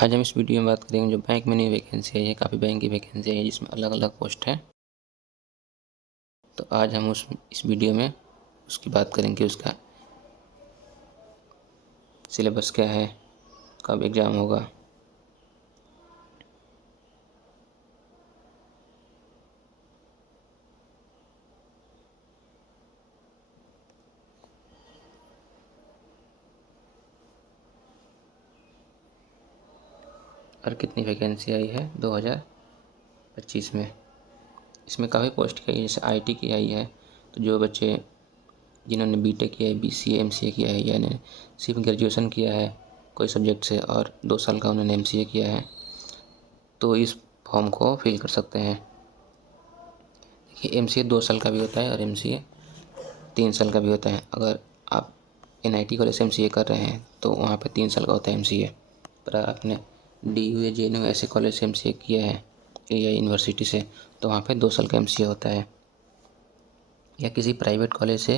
आज हम इस वीडियो में बात करेंगे जो बैंक में नई वैकेंसी है। ये काफ़ी बैंक की वैकेंसी है जिसमें अलग अलग पोस्ट है। तो आज हम इस वीडियो में उसकी बात करेंगे। उसका सिलेबस क्या है, कब एग्ज़ाम होगा, और कितनी वैकेंसी आई है 2025 में। इसमें काफ़ी पोस्ट की है, जैसे आईटी की आई है। तो जो बच्चे जिन्होंने बीटेक किया है, बीसीए एमसीए किया है, यानी सिर्फ ग्रेजुएशन किया है कोई सब्जेक्ट से और 2 साल का उन्होंने एमसीए किया है, तो इस फॉर्म को फिल कर सकते हैं। देखिए, एमसीए 2 साल का भी होता है और एमसीए 3 साल का भी होता है। अगर आप एनआईटी कॉलेज से एमसीए कर रहे हैं तो वहाँ पे 3 साल का होता है एमसीए। पर अगर आपने डीयू या जेएनयू ऐसे कॉलेज से एमसीए किया है या यूनिवर्सिटी से, तो वहाँ पे 2 साल का एमसीए होता है। या किसी प्राइवेट कॉलेज से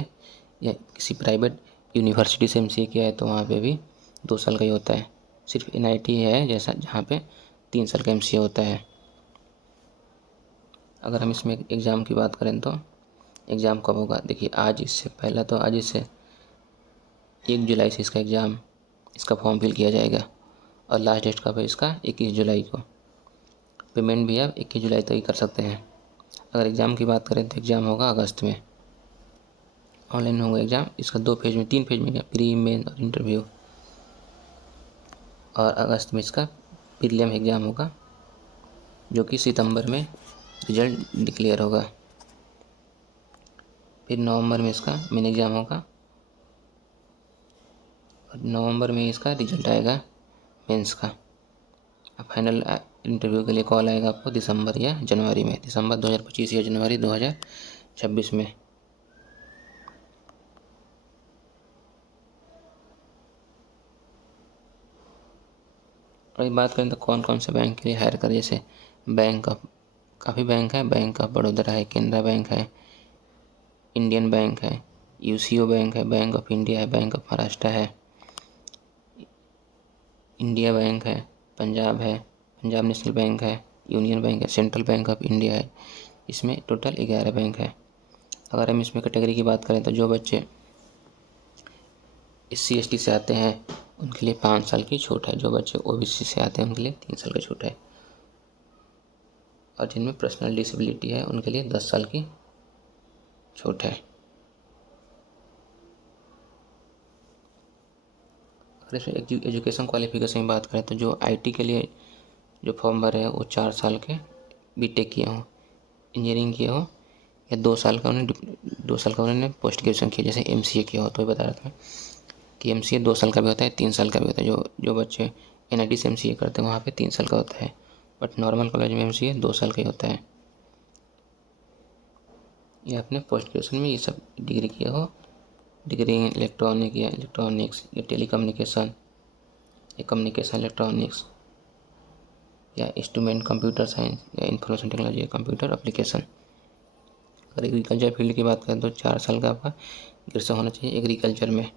या किसी प्राइवेट यूनिवर्सिटी से एमसीए किया है तो वहाँ पे भी 2 साल का ही होता है। सिर्फ एनआईटी है जैसा जहाँ पे 3 साल का एमसीए होता है। अगर हम इसमें एग्ज़ाम की बात करें तो एग्ज़ाम कब होगा, देखिए आज इससे 1 जुलाई से इसका फॉर्म फिल किया जाएगा और लास्ट डेट कब है इसका 21 जुलाई को। पेमेंट भी आप 21 जुलाई तक ही कर सकते हैं। अगर एग्ज़ाम की बात करें तो एग्ज़ाम होगा अगस्त में, ऑनलाइन होगा एग्ज़ाम। इसका 3 फेज में प्री मेन और इंटरव्यू, और अगस्त में इसका प्रीलिम एग्ज़ाम होगा जो कि सितंबर में रिजल्ट डिक्लेयर होगा। फिर नवंबर में इसका मेन एग्ज़ाम होगा और नवंबर में इसका रिजल्ट आएगा मेंस का। फाइनल इंटरव्यू के लिए कॉल आएगा आपको दिसंबर या जनवरी में, दिसंबर 2025 या जनवरी 2026 में। और बात करें तो कौन कौन से बैंक के लिए हायर करें, जैसे काफ़ी बैंक है। बैंक ऑफ बड़ौदा है, केनरा बैंक है, इंडियन बैंक है, यूसीओ बैंक है, बैंक ऑफ इंडिया है, बैंक ऑफ महाराष्ट्र है, इंडिया बैंक है, पंजाब नेशनल बैंक है, यूनियन बैंक है, सेंट्रल बैंक ऑफ इंडिया है। इसमें टोटल 11 बैंक है। अगर हम इसमें कैटेगरी की बात करें तो जो बच्चे SC ST से आते हैं उनके लिए 5 साल की छूट है। जो बच्चे OBC से आते हैं उनके लिए 3 साल की छूट है। और जिनमें पर्सनल डिसेबिलिटी है उनके लिए 10 साल की छूट है। अगर इसमें एजुकेशन क्वालिफिकेशन की बात करें तो जो IT के लिए जो फॉर्म भरे हैं वो 4 साल के बीटेक किए हों, इंजीनियरिंग किए हों, या 2 साल का उन्होंने पोस्ट ग्रेजुएशन किया, जैसे MCA किया हो। तो बता रहा था मैं कि MCA 2 साल का भी होता है, 3 साल का भी होता है। जो बच्चे NIT से MCA करते हैं वहाँ पे 3 साल का होता है, बट नॉर्मल कॉलेज में MCA 2 साल का ही होता है। या आपने पोस्ट ग्रेजुएशन में ये सब डिग्री किया हो, डिग्री इलेक्ट्रॉनिक्स या टेलीकम्युनिकेशन या कम्युनिकेशन इलेक्ट्रॉनिक्स या इंस्ट्रूमेंट कंप्यूटर साइंस या इंफॉर्मेशन टेक्नोलॉजी या कंप्यूटर एप्लीकेशन। अगर एग्रीकल्चर फील्ड की बात करें तो 4 साल का आपका ग्रेजुएशन होना चाहिए एग्रीकल्चर में।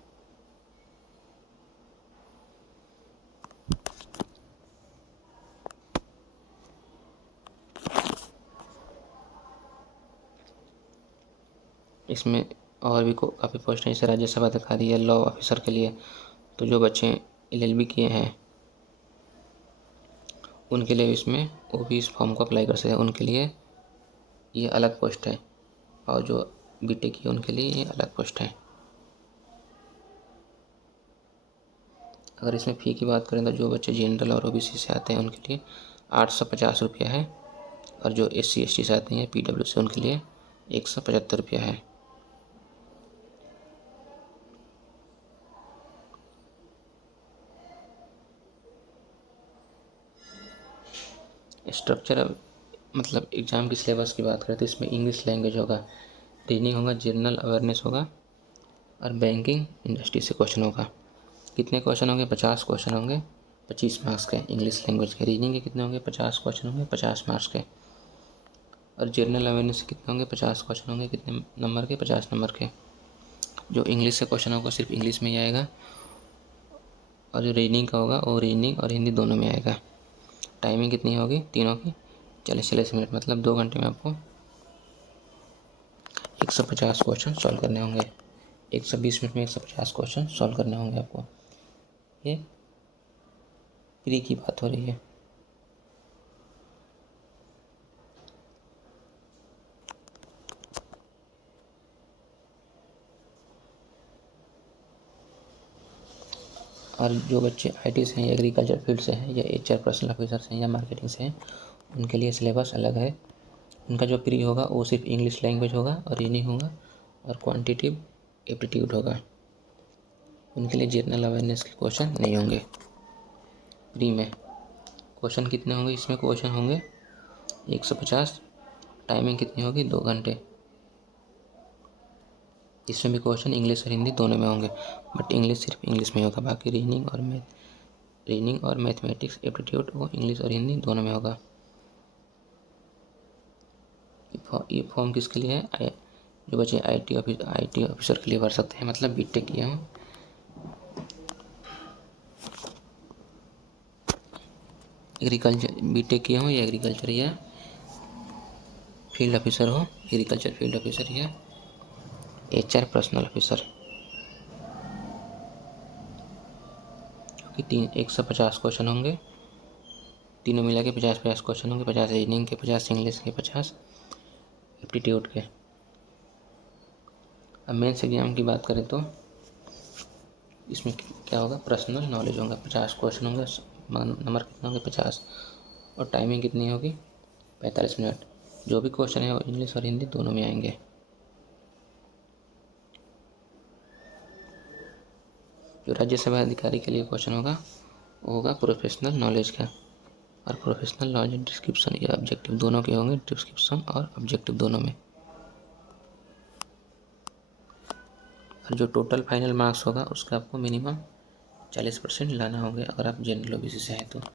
इसमें और भी काफ़ी पोस्ट हैं, जैसे राज्यसभा अधिकारी या लॉ ऑफिसर के लिए। तो जो बच्चे LLB किए हैं उनके लिए इसमें वो भी इस फॉर्म को अप्लाई कर सकते हैं। उनके लिए ये अलग पोस्ट है, और जो बीटेक किए उनके लिए ये अलग पोस्ट है। अगर इसमें फ़ी की बात करें तो जो बच्चे जनरल और OBC से आते हैं उनके लिए 850 रुपया है, और जो SC ST से आते हैं PW से उनके लिए 175 रुपया है। स्ट्रक्चर मतलब एग्ज़ाम की सिलेबस की बात करें तो इसमें इंग्लिश लैंग्वेज होगा, रीजनिंग होगा, जनरल अवेयरनेस होगा, और बैंकिंग इंडस्ट्री से क्वेश्चन होगा। कितने क्वेश्चन होंगे? 50 क्वेश्चन होंगे 25 मार्क्स के इंग्लिश लैंग्वेज के। रीजनिंग के कितने होंगे? 50 क्वेश्चन होंगे 50 मार्क्स के। और जनरल अवेयरनेस से कितने होंगे? 50 क्वेश्चन होंगे कितने नंबर के? 50 नंबर के। जो इंग्लिश से क्वेश्चन होगा सिर्फ इंग्लिश में ही आएगा, और जो रीजनिंग का होगा वो रीजनिंग और हिंदी दोनों में आएगा। टाइमिंग कितनी होगी तीनों की? 40 मिनट, मतलब 2 घंटे में आपको 150 क्वेश्चन सॉल्व करने होंगे। 120 मिनट में 150 क्वेश्चन सॉल्व करने होंगे आपको। ये प्री की बात हो रही है। और जो बच्चे आईटी से हैं, एग्रीकल्चर फील्ड से हैं, या एचआर पर्सनल ऑफिसर से हैं, या मार्केटिंग से हैं, उनके लिए सिलेबस अलग है। उनका जो प्री होगा वो सिर्फ इंग्लिश लैंग्वेज होगा और रीजनिंग होगा और क्वांटिटिव एप्टीट्यूड होगा। उनके लिए जनरल अवेयरनेस के क्वेश्चन नहीं होंगे। प्री में क्वेश्चन कितने होंगे? इसमें क्वेश्चन होंगे 150। टाइमिंग कितनी होगी? 2 घंटे। इसमें भी क्वेश्चन इंग्लिश और हिंदी दोनों में होंगे, बट इंग्लिश सिर्फ इंग्लिश में होगा। बाकी रीजनिंग और मैथमेटिक्स एप्टीट्यूड वो इंग्लिश और हिंदी दोनों में होगा। ये फॉर्म किसके लिए है? जो बच्चे आईटी ऑफिसर के लिए भर सकते हैं, मतलब बीटेक किए हों, एग्रीकल्चर बीटेक किए हों, या एग्रीकल्चर या फील्ड ऑफिसर हो, एग्रीकल्चर फील्ड ऑफिसर या एचआर पर्सनल ऑफिसर। क्योंकि 150 क्वेश्चन होंगे, तीनों मिला के 50-50 क्वेश्चन होंगे। 50 रीजनिंग के, 50 इंग्लिश के, 50 एप्टीट्यूड के। अब मेंस एग्जाम की बात करें तो इसमें क्या होगा? पर्सनल नॉलेज होगा। 50 क्वेश्चन होंगे, नंबर कितने होंगे? 50। और टाइमिंग कितनी होगी? 45 मिनट। जो भी क्वेश्चन है वो इंग्लिश और हिंदी दोनों में आएंगे। जो राज्यसभा अधिकारी के लिए क्वेश्चन होगा वो होगा प्रोफेशनल नॉलेज का। और प्रोफेशनल नॉलेज डिस्क्रिप्शन या ऑब्जेक्टिव दोनों के होंगे, डिस्क्रिप्शन और ऑब्जेक्टिव दोनों में। और जो टोटल फाइनल मार्क्स होगा उसका आपको मिनिमम 40% लाना होगा अगर आप जनरल ओबीसी से हैं तो।